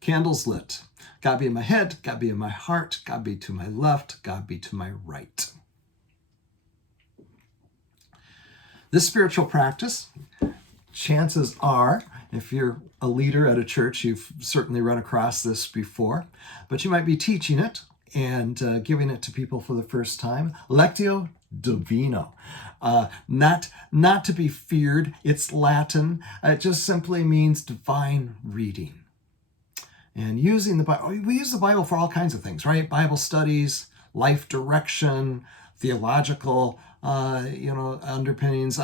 Candles lit. God be in my head, God be in my heart, God be to my left, God be to my right. This spiritual practice, chances are, if you're a leader at a church, you've certainly run across this before, but you might be teaching it and giving it to people for the first time. Lectio Divina. Not to be feared. It's Latin. It just simply means divine reading. And using the Bible, we use the Bible for all kinds of things, right? Bible studies, life direction, theological underpinnings,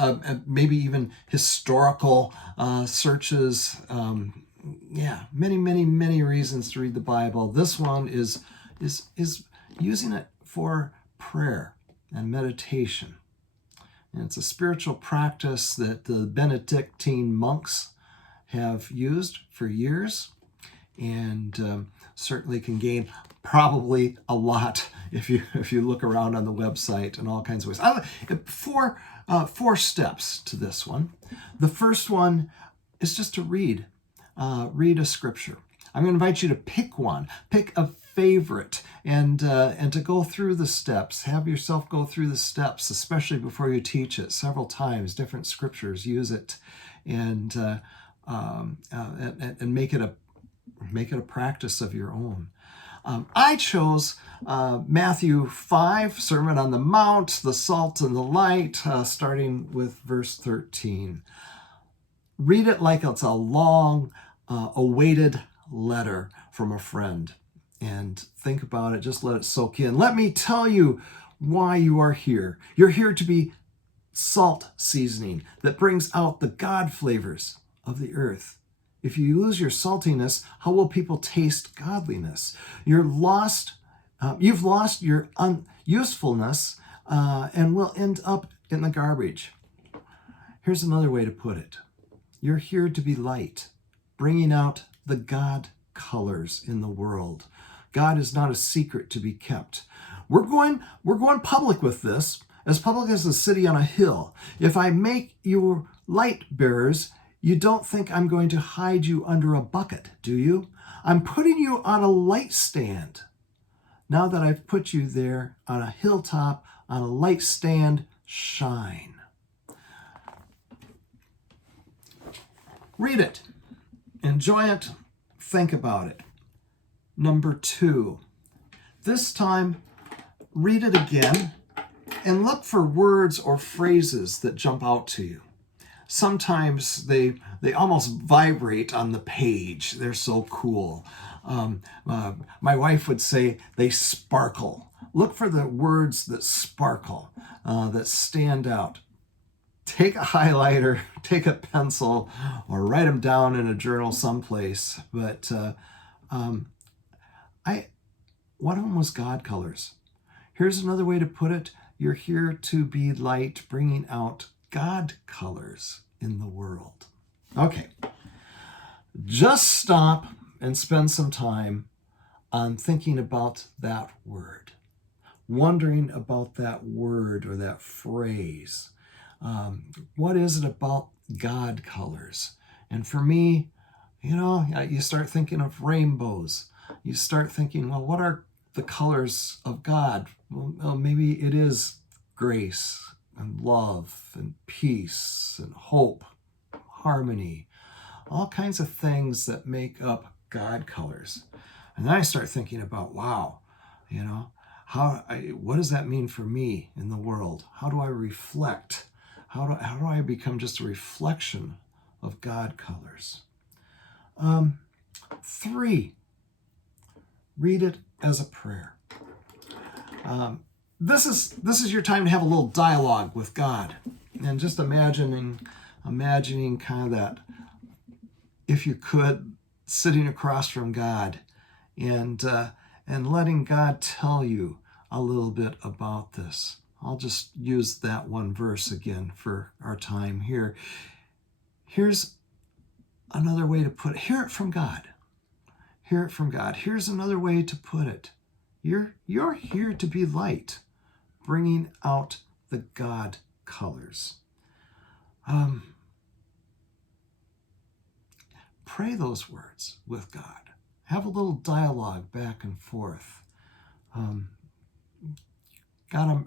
maybe even historical searches. Many reasons to read the Bible. This one is using it for prayer and meditation. And it's a spiritual practice that the Benedictine monks have used for years, and certainly can gain probably a lot if you look around on the website in all kinds of ways. Four steps to this one. The first one is just to read a scripture. I'm going to invite you to pick one, pick a favorite, and to go through the steps. Have yourself go through the steps, especially before you teach it several times. Different scriptures, use it, and make it a practice of your own. I chose Matthew 5, Sermon on the Mount, the salt and the light, starting with verse 13. Read it like it's a long awaited letter from a friend, and think about it. Just let it soak in. Let me tell you why you are here. You're here to be salt seasoning that brings out the God flavors of the earth. If you lose your saltiness, how will people taste godliness? You've lost your usefulness and will end up in the garbage. Here's another way to put it. You're here to be light, bringing out the God colors in the world. God is not a secret to be kept. We're going public with this, as public as a city on a hill. If I make you light bearers, you don't think I'm going to hide you under a bucket, do you? I'm putting you on a light stand. Now that I've put you there on a hilltop, on a light stand, shine. Read it. Enjoy it. Think about it. Number 2, this time, read it again and look for words or phrases that jump out to you. Sometimes they almost vibrate on the page. They're so cool. My wife would say they sparkle. Look for the words that sparkle, that stand out. Take a highlighter, take a pencil, or write them down in a journal someplace. But one of them was God colors. Here's another way to put it. You're here to be light, bringing out God colors in the world. Okay, just stop and spend some time on thinking about that word, wondering about that word or that phrase. What is it about God colors? And for me, you start thinking of rainbows. You start thinking, well, what are the colors of God? Well, maybe it is grace and love and peace and hope, harmony, all kinds of things that make up God colors. And then I start thinking about, wow, what does that mean for me in the world? How do I reflect? How do I become just a reflection of God colors? 3, read it as a prayer. This is your time to have a little dialogue with God, and just imagining kind of that, if you could, sitting across from God, and letting God tell you a little bit about this. I'll just use that one verse again for our time here. Here's another way to put it. Hear it from God. Hear it from God. Here's another way to put it. You're here to be light, bringing out the God colors. Pray those words with God Have a little dialogue back and forth. God,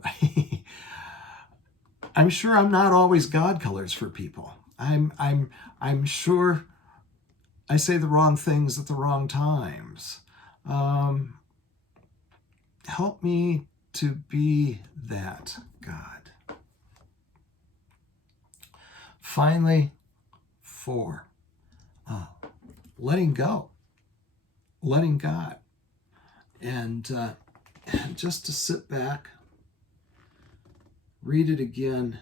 I'm sure I'm not always God colors for people. I'm sure I say the wrong things at the wrong times. Help me to be that God. Finally, 4, letting go, letting God, and just to sit back, read it again.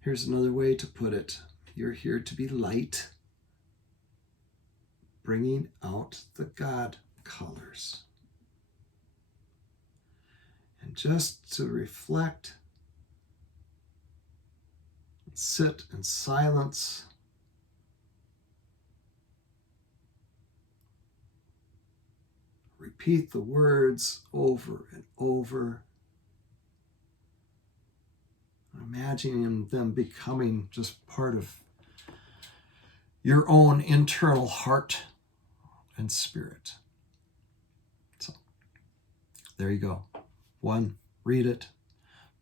Here's another way to put it. You're here to be light, bringing out the God colors. And just to reflect, sit in silence, repeat the words over and over, imagining them becoming just part of your own internal heart and spirit. So there you go. 1, read it.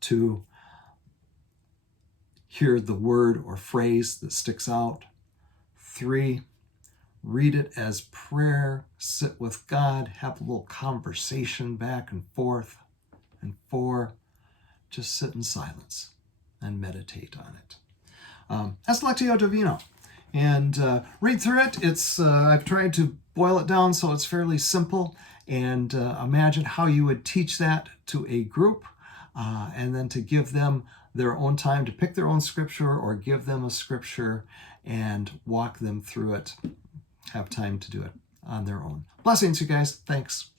2, hear the word or phrase that sticks out. 3, read it as prayer, sit with God, have a little conversation back and forth. And 4, just sit in silence and meditate on it. That's Lectio Divina. And read through it. It's I've tried to boil it down so it's fairly simple. And imagine how you would teach that to a group, and then to give them their own time to pick their own scripture or give them a scripture and walk them through it. Have time to do it on their own. Blessings, you guys. Thanks.